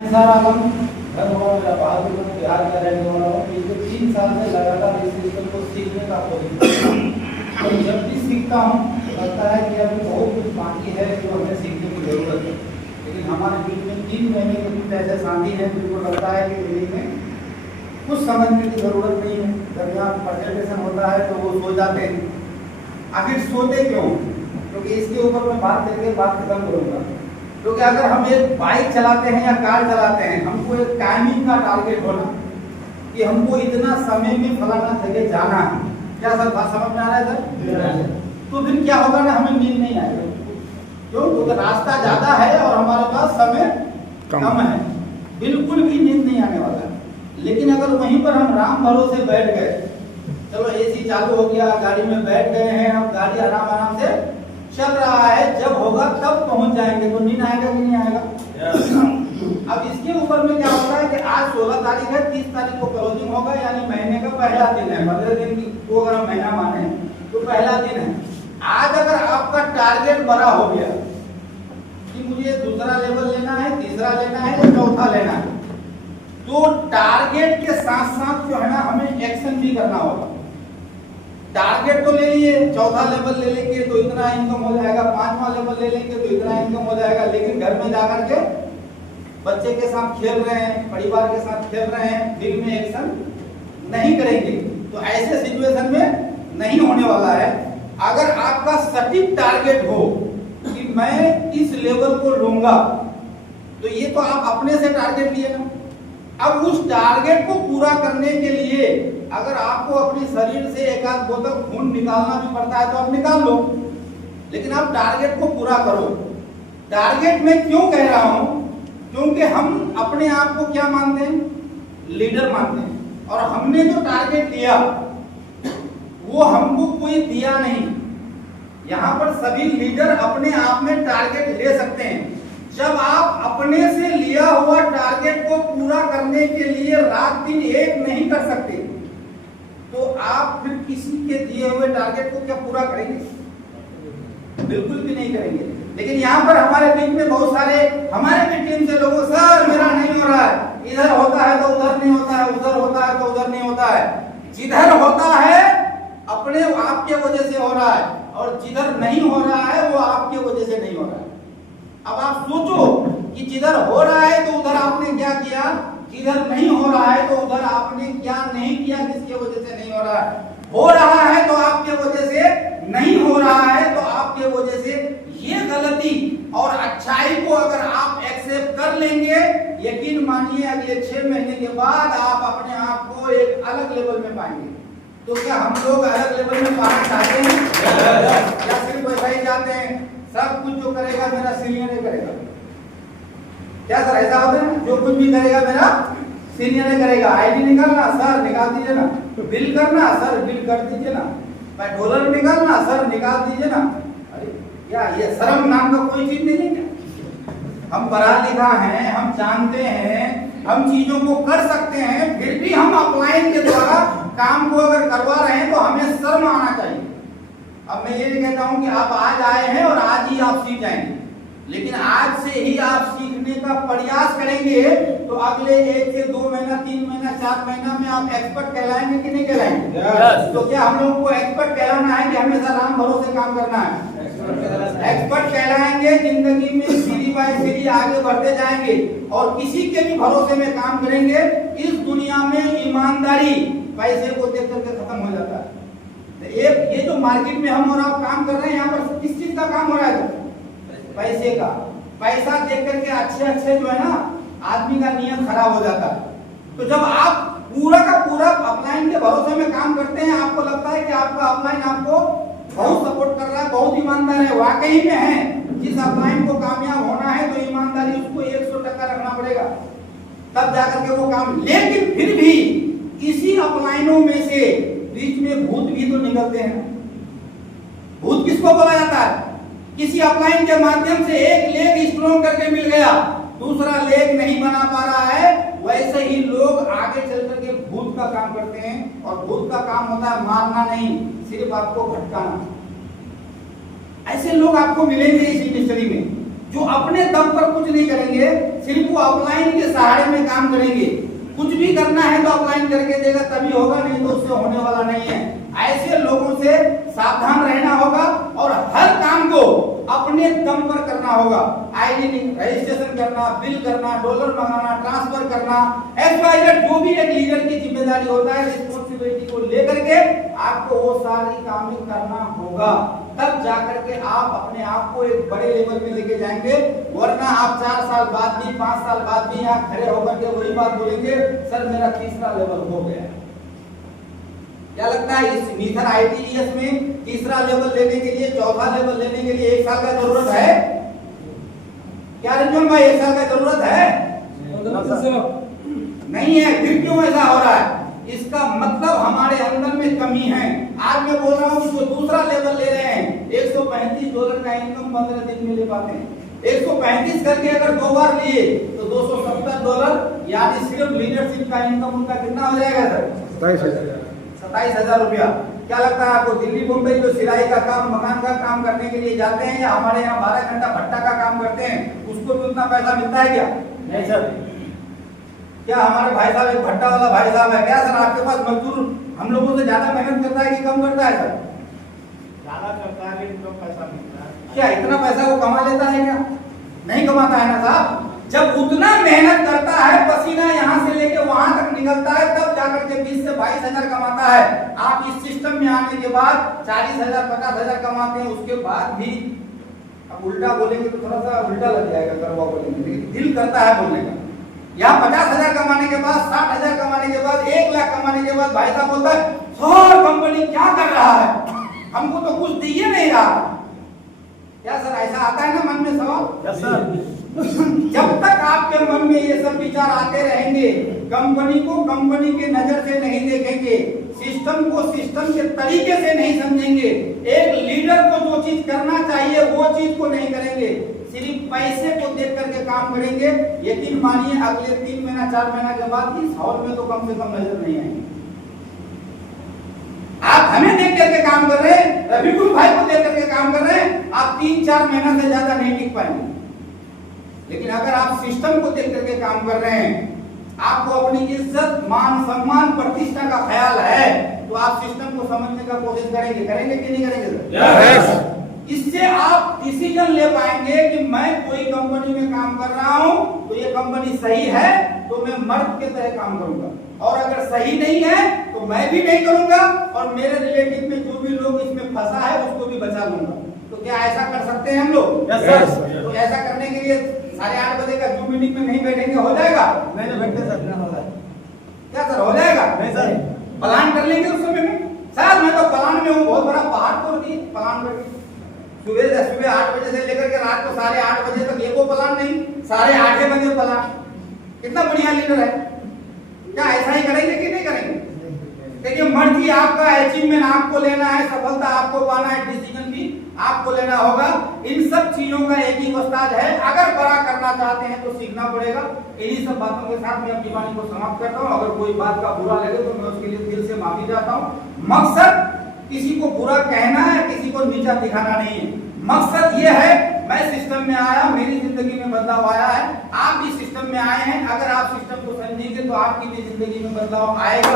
Sir आलम घर हुआ मेरा बहादुर में बिहार का रहने वाला हूँ। पिछले 3 साल से लगातार इस सिस्टम को सीखने का कोशिश और जब भी सीखता हूँ तो लगता है कि अभी बहुत कुछ बाकी है जो हमें सीखने की जरूरत है। लेकिन हमारे बीच में 3 महीने के कुछ ऐसे साथी हैं जिनको लगता है कि दिल्ली में कुछ समझने की जरूरत नहीं है। जब यहाँ प्रेजेंटेशन होता है तो वो सो जाते हैं। आखिर सोते क्यों? क्योंकि इसके ऊपर मैं बात करके बात खत्म करूँगा। क्योंकि अगर हम एक बाइक चलाते हैं या कार चलाते हैं, हमको एक टाइमिंग का टारगेट होना कि हमको इतना समय में फलाना जगह जाना है। क्या सर बात समझ में आ रहा है सर? तो फिर क्या होगा ना, हमें नींद नहीं आएगा। क्यों? क्योंकि रास्ता ज्यादा है और हमारे पास समय कम है, बिल्कुल भी नींद नहीं आने वाला है। लेकिन अगर वहीं पर हम राम भरोसे बैठ गए, चलो एसी चालू हो गया, गाड़ी में बैठ गए हैं, अब गाड़ी आराम आराम से चल रहा है, जब होगा तब पहुंच जाएंगे, तो नींद आएगा कि नहीं आएगा? अब इसके ऊपर में क्या होता है कि आज 16 तारीख है, 30 तारीख को क्लोजिंग होगा, यानी महीने का पहला दिन है। 15 दिन को अगर हम महीना माने तो पहला दिन है। आज अगर आपका टारगेट बड़ा हो गया कि मुझे दूसरा लेवल लेना है, तीसरा लेना है, चौथा लेना है, तो टारगेट के साथ साथ जो है ना हमें एक्शन भी करना होगा। टारगेट तो ले लिए, चौथा लेवल ले लेंगे तो इतना इनकम हो जाएगा, 5वां लेवल ले लेंगे तो इतना इनकम हो जाएगा, लेकिन घर में जाकर के बच्चे के साथ खेल रहे हैं, परिवार के साथ खेल रहे हैं, फिर में एक्शन नहीं करेंगे तो ऐसे सिचुएशन में नहीं होने वाला है। अगर आपका सटीक टारगेट हो कि मैं इस लेवल को लूंगा, तो ये तो आप अपने से टारगेट लिए ना। अब उस टारगेट को पूरा करने के लिए अगर आपको अपने शरीर से एक आध बोतल खून निकालना भी पड़ता है तो आप निकाल लो, लेकिन आप टारगेट को पूरा करो। टारगेट में क्यों कह रहा हूं? क्योंकि हम अपने आप को क्या मानते हैं? लीडर मानते हैं। और हमने जो टारगेट लिया वो हमको कोई दिया नहीं। यहां पर सभी लीडर अपने आप में टारगेट ले सकते हैं। जब आप अपने से लिया हुआ टारगेट को पूरा करने के लिए रात दिन एक नहीं कर सकते, तो आप फिर किसी के दिए हुए टारगेट को क्या पूरा करेंगे? बिल्कुल भी नहीं करेंगे। लेकिन यहाँ पर हमारे बीच में बहुत सारे हमारे भी टीम से लोगों, सर मेरा नहीं हो रहा है, इधर होता है तो उधर नहीं होता है, उधर होता है तो उधर नहीं होता है। जिधर होता है अपने आपके वजह से हो रहा है, और जिधर नहीं हो रहा है वो आपके वजह से नहीं हो रहा है। अब आप सोचो कि जिधर हो रहा है तो उधर आपने क्या किया, जिधर नहीं हो रहा है तो उधर आपने क्या नहीं किया, किसके वजह से नहीं हो रहा है। हो रहा है तो आपके वजह से, नहीं हो रहा है तो आपके वजह से। ये गलती और अच्छाई को अगर आप एक्सेप्ट कर लेंगे, यकीन मानिए अगले 6 महीने के बाद आप अपने आप को एक अलग लेवल में पाएंगे। तो क्या हम लोग अलग लेवल में पाना चाहते हैं या सिर्फ वैसा ही चाहते हैं सब कुछ जो करेगा मेरा सीनियर ही करेगा? क्या सर ऐसा होता है? जो कुछ भी करेगा मेरा सीनियर ही करेगा। आईडी निकालना सर निकाल दीजिए ना, बिल करना सर बिल कर दीजिए ना, डॉलर निकालना सर निकाल दीजिए ना। अरे क्या ये शर्म नाम का कोई चीज नहीं है क्या? हम पढ़ा लिखा है, हम जानते हैं, हम चीजों को कर सकते हैं, फिर भी हम अपलाइन के द्वारा काम को अगर करवा रहे हैं तो हमें शर्म आना चाहिए। अब मैं ये नहीं कहता हूं कि आप आज आए हैं और आज ही आप सीख जाएंगे, लेकिन आज से ही आप सीखने का प्रयास करेंगे तो अगले 1 से 2 महीना, 3 महीना, 4 महीना में आप एक्सपर्ट कहलाएंगे कि नहीं कहलाएंगे? तो क्या हम लोगों को एक्सपर्ट कहलाना है कि हमेशा राम भरोसे काम करना है? एक्सपर्ट कहलाएंगे, जिंदगी में सीढ़ी बाय सीढ़ी आगे बढ़ते जाएंगे और किसी के भी भरोसे में काम करेंगे। इस दुनिया में ईमानदारी पैसे को देख करके खत्म हो जाता है। ये जो मार्केट में हम और आप काम कर रहे हैं, यहाँ पर किस चीज का काम हो रहा है? पैसे का। पैसा देख करके अच्छे जो है ना आदमी का नियत खराब हो जाता है। तो जब आप पूरा का पूरा अपलाइन के भरोसे में काम करते हैं, आपको लगता है कि आपका अपलाइन आपको बहुत सपोर्ट कर रहा है, बहुत ईमानदार है, वाकई में है। जिस अपलाइन को कामयाब होना है तो ईमानदारी उसको 100% रखना पड़ेगा, तब जाकर के वो काम। लेकिन फिर भी इसी अपलाइनों में से बीच में भूत भी तो निकलते हैं। भूत किसको बोला जाता है? किसी अपलाइन के माध्यम से एक लेग स्ट्रॉन्ग करके मिल गया, दूसरा लेग नहीं बना पा रहा है, वैसे ही लोग आगे चल करके भूत का काम करते हैं। और भूत का काम होता है मारना नहीं, सिर्फ आपको भटकाना। ऐसे लोग आपको मिलेंगे इस इंडस्ट्री में। जो अपने दम पर कुछ नहीं करेंगे, सिर्फ वो अपलाइन के सहारे में काम करेंगे। कुछ भी करना है तो अपलाइन करके देगा तभी होगा, नहीं तो उससे होने वाला नहीं है। ऐसे लोगों से सावधान रहना होगा और हर काम को अपने दम पर करना होगा। आईडी रजिस्ट्रेशन करना, बिल करना, डॉलर मंगाना, ट्रांसफर करना, XYZ जो भी एक लीडर की जिम्मेदारी होता है, रिस्पॉन्सिबिलिटी को लेकर के आपको वो सारी काम करना होगा। तब जाकर के आप अपने आप को एक बड़े लेवल में लेके जाएंगे। वरना आप 4 साल बाद भी, 5 साल बाद भी यहाँ खड़े होकर के वही बात बोलेंगे, सर मेरा तीसरा लेवल हो गया। क्या लगता है इस मीथर ITES में तीसरा लेवल लेने के लिए, चौथा लेवल लेने के लिए 1 साल का जरूरत है? क्या रंजन भाई 1 साल का जरूरत है? नहीं है। फिर क्यों ऐसा हो रहा है? इसका मतलब हमारे अंदर में कमी है। आज मैं बोल रहा हूँ जो दूसरा लेवल ले रहे हैं, $135 का इनकम 15 दिन में ले पाते हैं। 135 करके अगर 2 बार लिए तो $270, यानी सिर्फ लीडरशिप का इनकम उनका कितना हो जाएगा सर? 27,000 रुपया। क्या लगता है आपको दिल्ली मुंबई जो सिलाई का काम, मकान का काम करने के लिए जाते हैं या हमारे यहाँ 12 घंटा भट्टा का काम करते हैं, उसको भी उतना पैसा मिलता है क्या? नहीं सर। क्या हमारे भाई साहब एक भट्टा वाला भाई साहब है क्या सर? आपके पास मजदूर हम लोगों से ज्यादा मेहनत करता है कि कम करता है सर? ज्यादा करता है लेकिन कम पैसा मिलता है। क्या इतना पैसा वो कमा लेता है क्या? नहीं कमाता है ना साहब। जब उतना मेहनत करता है, पसीना यहाँ से लेके वहां तक निकलता है, तब जाकर के 20 से 22,000 कमाता है। आप इस सिस्टम में आने के बाद 40,000 50,000 कमाते हैं, उसके बाद भी अब उल्टा बोलेंगे तो थोड़ा सा उल्टा लग जाएगा, करवा बोलेंगे, लेकिन दिल करता है बोलने का। यहाँ 50,000 कमाने के बाद, 60,000 कमाने के बाद, 1 लाख कमाने के बाद भाई साहब बोलता है सर कंपनी क्या कर रहा है, हमको तो कुछ दिए नहीं रहा। क्या सर ऐसा आता है ना मन में सवाल? Yes sir. जब तक आपके मन में ये सब विचार आते रहेंगे, कंपनी को कंपनी के नजर से नहीं देखेंगे, सिस्टम को सिस्टम के तरीके से नहीं समझेंगे, एक लीडर को जो चीज करना चाहिए वो चीज को नहीं करेंगे, सिर्फ पैसे को देख करके काम करेंगे, यकीन मानिए अगले 3 महीना 4 महीना के बाद इस हॉल में तो कम से कम नजर नहीं आएंगे। आप हमें देख करके काम कर रहे हैं, रविकुल भाई को देख करके काम कर रहे हैं, आप 3-4 महीना से ज्यादा नहीं टिक पाएंगे। लेकिन अगर आप सिस्टम को देख करके काम कर रहे हैं, आपको अपनी इज्जत, मान, सम्मान, प्रतिष्ठा का ख्याल है, तो आप सिस्टम को समझने का कोशिश करेंगे कि नहीं करेंगे? yes. इससे आप डिसीजन ले पाएंगे कि मैं कोई कंपनी में काम कर रहा हूं तो ये कंपनी सही है तो मैं मर्द के तरह काम करूंगा, और अगर सही नहीं है तो मैं भी नहीं करूंगा, और मेरे रिलेटिव में जो भी लोग इसमें फंसा है उसको भी बचा लूंगा। तो क्या ऐसा कर सकते हैं हम लोग? yes, तो ऐसा करने के लिए 8:30 बजे का जूम मीटिंग में नहीं बैठेंगे, हो जाएगा? नहीं बैठते सर। क्या सर हो जाएगा? नहीं सर। प्लान कर लेंगे उस समय में। सर मैं तो प्लान में हूँ, बहुत बड़ा पहाड़ तोड़ दी प्लान करके। सुबह 8 बजे से लेकर के रात को 8:30 बजे तक ये वो प्लान नहीं, 8:30 बजे प्लान। कितना बढ़िया लीडर है। क्या ऐसा ही करेंगे कि नहीं करेंगे? देखिए मर्जी आपका, अचीवमेंट आपको लेना है, सफलता आपको पाना है, डिसीजन भी आपको लेना होगा। इन सब चीजों का एक ही उस्ताद है, अगर बड़ा करना चाहते हैं तो सीखना पड़ेगा। इन्हीं सब बातों के साथ मैं अपनी वाणी को समाप्त करता हूँ। अगर कोई बात का बुरा लगे तो मैं उसके लिए दिल से माफी चाहता हूँ। मकसद किसी को बुरा कहना है, किसी को नीचा दिखाना नहीं है। मकसद ये है मैं सिस्टम में आया, मेरी जिंदगी में बदलाव आया है, आप भी सिस्टम में आए हैं। अगर आप सिस्टम को समझेंगे तो आपकी भी जिंदगी में बदलाव आएगा।